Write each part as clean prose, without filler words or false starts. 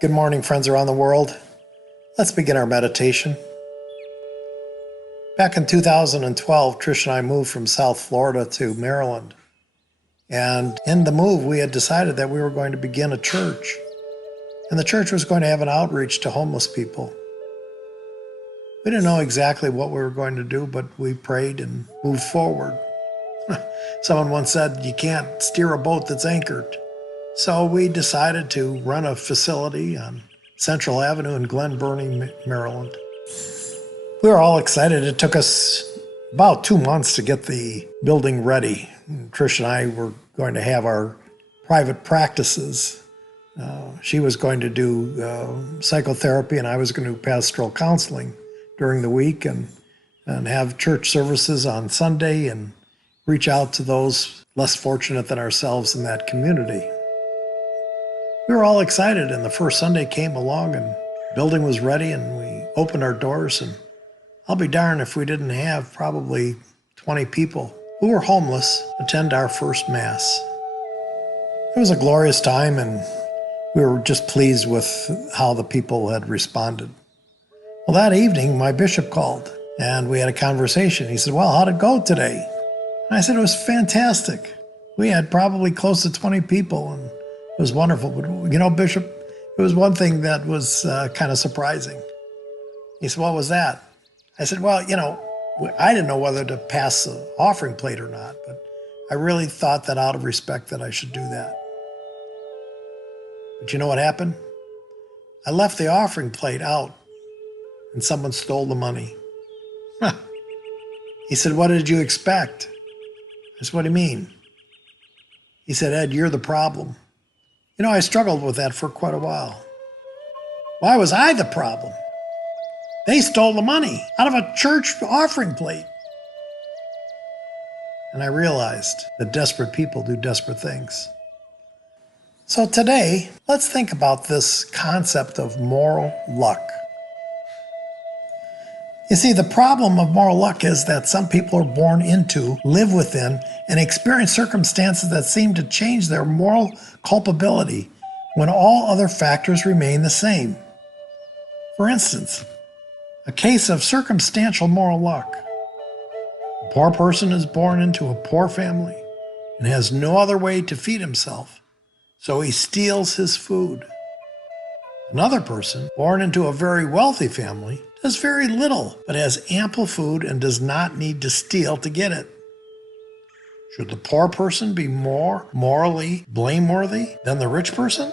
Good morning, friends around the world. Let's begin our meditation. Back in 2012, Trish and I moved from South Florida to Maryland. And in the move, we had decided that we were going to begin a church. And the church was going to have an outreach to homeless people. We didn't know exactly what we were going to do, but we prayed and moved forward. Someone once said, you can't steer a boat that's anchored. So we decided to run a facility on Central Avenue in Glen Burnie, Maryland. We were all excited. It took us about 2 months to get the building ready. Trish and I were going to have our private practices. She was going to do psychotherapy, and I was going to do pastoral counseling during the week and have church services on Sunday and reach out to those less fortunate than ourselves in that community. We were all excited, and the first Sunday came along and the building was ready, and we opened our doors, and I'll be darned if we didn't have probably 20 people who were homeless attend our first Mass. It was a glorious time, and we were just pleased with how the people had responded. Well, that evening, my bishop called, and we had a conversation. He said, well, how'd it go today? And I said, it was fantastic. We had probably close to 20 people, and it was wonderful. But, you know, Bishop, it was one thing that was kind of surprising. He said, what was that? I said, well, you know, I didn't know whether to pass the offering plate or not, but I really thought that out of respect that I should do that. But you know what happened? I left the offering plate out, and someone stole the money. He said, what did you expect? I said, what do you mean? He said, Ed, you're the problem. You know, I struggled with that for quite a while. Why was I the problem? They stole the money out of a church offering plate. And I realized that desperate people do desperate things. So today, let's think about this concept of moral luck. You see, the problem of moral luck is that some people are born into, live within, and experience circumstances that seem to change their moral culpability when all other factors remain the same. For instance, a case of circumstantial moral luck. A poor person is born into a poor family and has no other way to feed himself, so he steals his food. Another person, born into a very wealthy family, does very little, but has ample food and does not need to steal to get it. Should the poor person be more morally blameworthy than the rich person?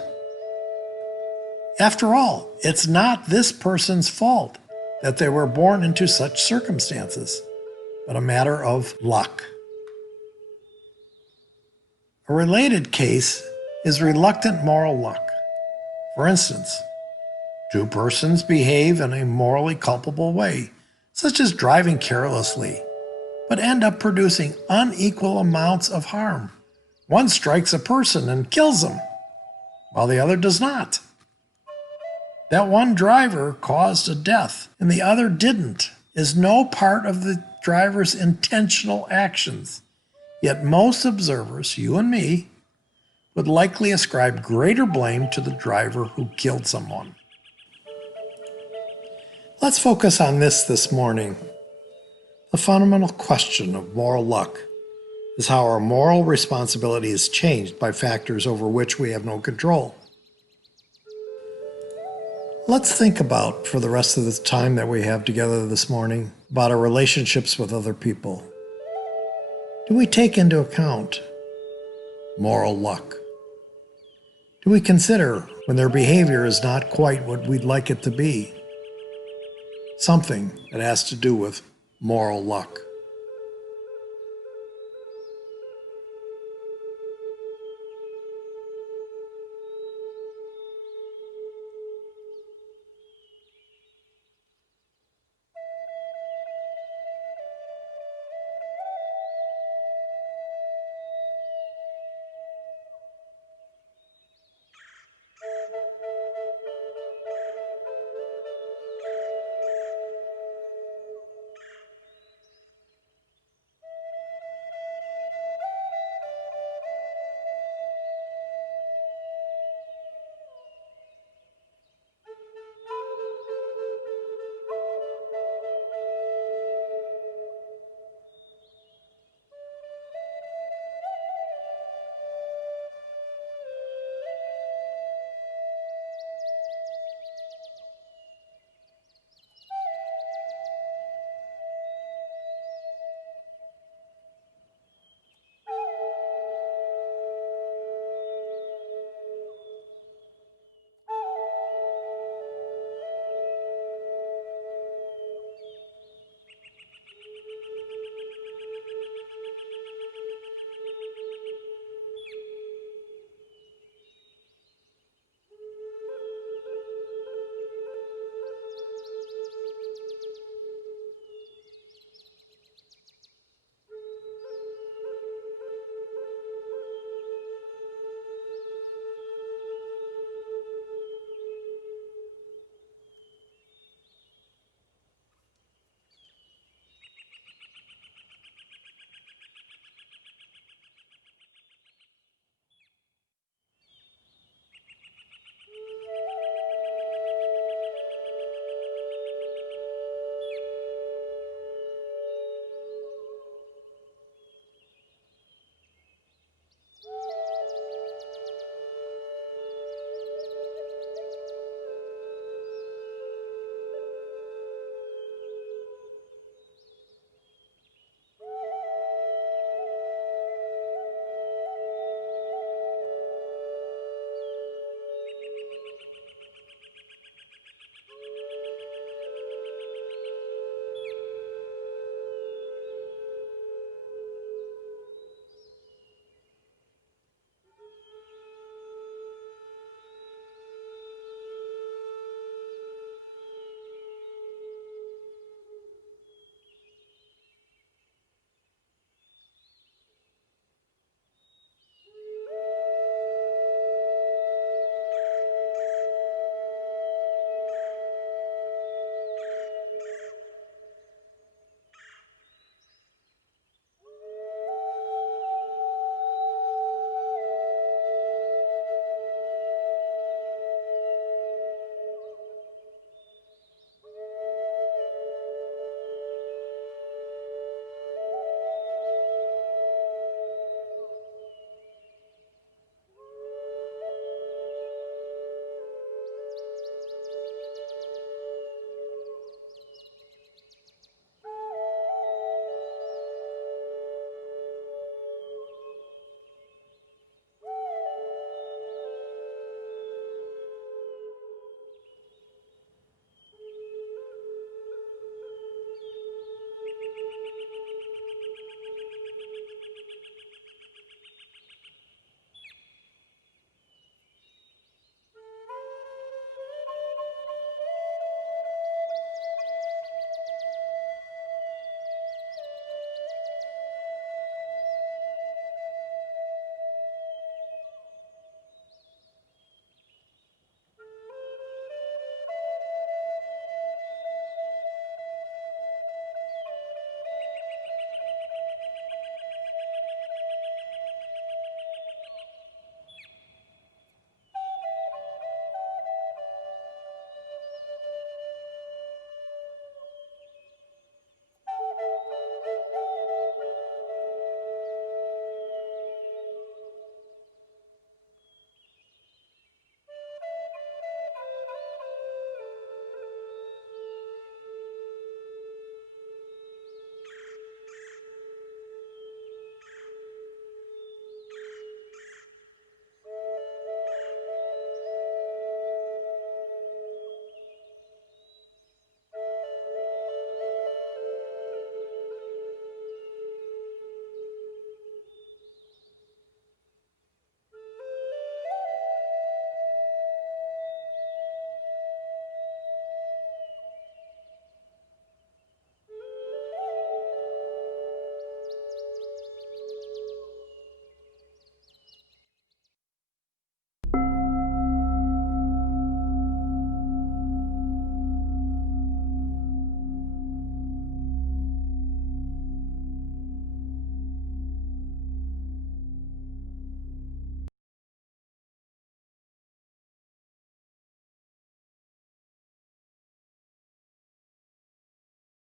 After all, it's not this person's fault that they were born into such circumstances, but a matter of luck. A related case is reluctant moral luck. For instance, two persons behave in a morally culpable way, such as driving carelessly, but end up producing unequal amounts of harm. One strikes a person and kills him, while the other does not. That one driver caused a death and the other didn't is no part of the driver's intentional actions. Yet most observers, you and me, would likely ascribe greater blame to the driver who killed someone. Let's focus on this morning. The fundamental question of moral luck is how our moral responsibility is changed by factors over which we have no control. Let's think about, for the rest of the time that we have together this morning, about our relationships with other people. Do we take into account moral luck? Do we consider when their behavior is not quite what we'd like it to be? Something that has to do with moral luck.